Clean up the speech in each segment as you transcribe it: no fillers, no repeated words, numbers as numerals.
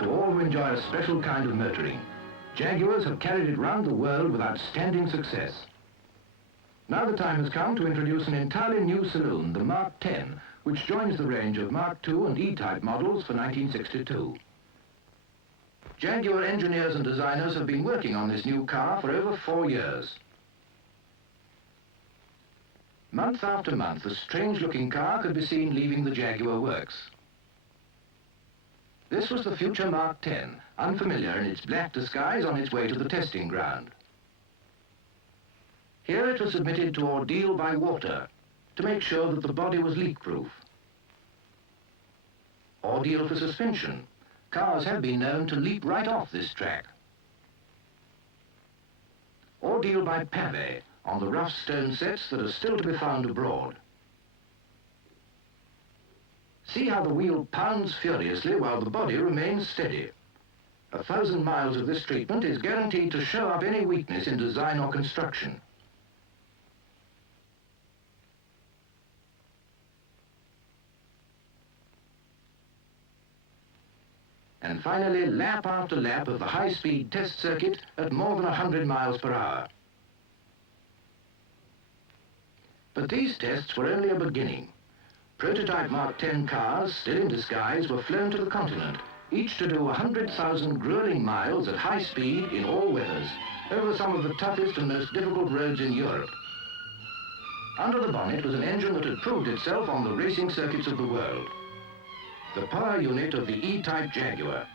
to all who enjoy a special kind of motoring. Jaguars have carried it round the world with outstanding success. Now the time has come to introduce an entirely new saloon, the Mark X, which joins the range of Mark II and E-Type models for 1962. Jaguar engineers and designers have been working on this new car for over 4 years. Month after month, a strange-looking car could be seen leaving the Jaguar works. This was the future Mark X, unfamiliar in its black disguise on its way to the testing ground. Here it was submitted to ordeal by water to make sure that the body was leak-proof. Ordeal for suspension. Cars have been known to leap right off this track. Ordeal by pavé on the rough stone sets that are still to be found abroad. See how the wheel pounds furiously while the body remains steady. 1,000 miles of this treatment is guaranteed to show up any weakness in design or construction. And finally, lap after lap of the high-speed test circuit at more than 100 miles per hour. But these tests were only a beginning. Prototype Mark X cars, still in disguise, were flown to the continent, each to do 100,000 grueling miles at high speed in all weathers, over some of the toughest and most difficult roads in Europe. Under the bonnet was an engine that had proved itself on the racing circuits of the world. The power unit of the E-Type Jaguar.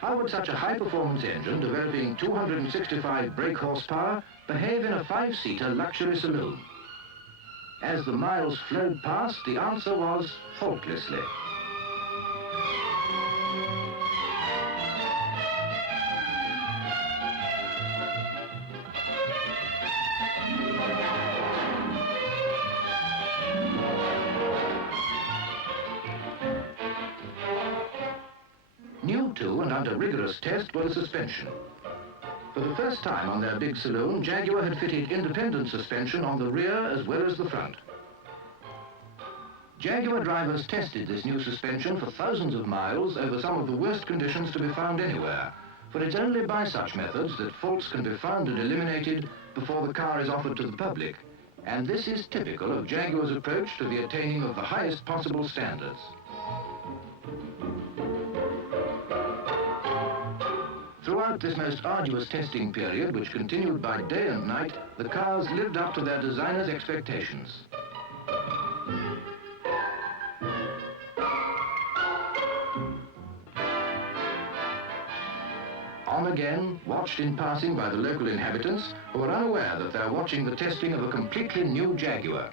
How would such a high-performance engine, developing 265 brake horsepower, behave in a 5-seater luxury saloon? As the miles flowed past, the answer was faultlessly. New too, and under rigorous test, was the suspension. For the first time on their big saloon, Jaguar had fitted independent suspension on the rear as well as the front. Jaguar drivers tested this new suspension for thousands of miles over some of the worst conditions to be found anywhere, for it's only by such methods that faults can be found and eliminated before the car is offered to the public, and this is typical of Jaguar's approach to the attaining of the highest possible standards. Throughout this most arduous testing period, which continued by day and night, the cars lived up to their designers' expectations. On again, watched in passing by the local inhabitants, who are unaware that they're watching the testing of a completely new Jaguar.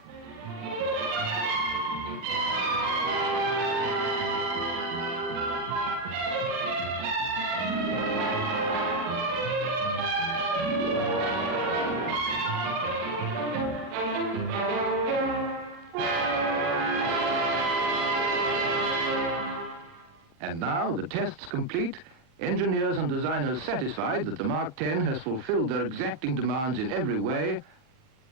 And now, the tests complete, engineers and designers satisfied that the Mark X has fulfilled their exacting demands in every way,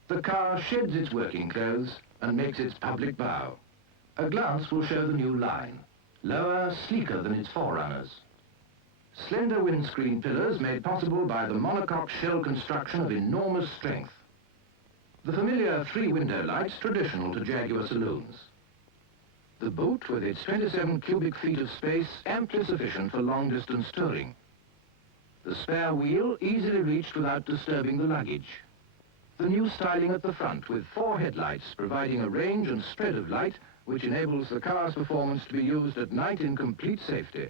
the car sheds its working clothes and makes its public bow. A glance will show the new line, lower, sleeker than its forerunners. Slender windscreen pillars made possible by the monocoque shell construction of enormous strength. The familiar 3-window lights traditional to Jaguar saloons. The boot, with its 27 cubic feet of space, amply sufficient for long-distance touring. The spare wheel easily reached without disturbing the luggage. The new styling at the front, with 4 headlights providing a range and spread of light which enables the car's performance to be used at night in complete safety.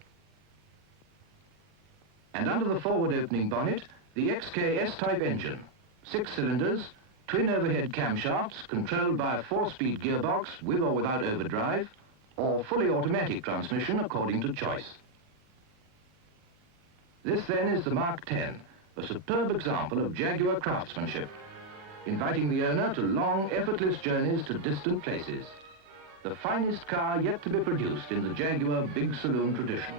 And under the forward opening bonnet, the XK S-type engine, 6 cylinders, twin overhead camshafts controlled by a 4-speed gearbox with or without overdrive, or fully automatic transmission according to choice. This then is the Mark X, a superb example of Jaguar craftsmanship, inviting the owner to long, effortless journeys to distant places. The finest car yet to be produced in the Jaguar big saloon tradition.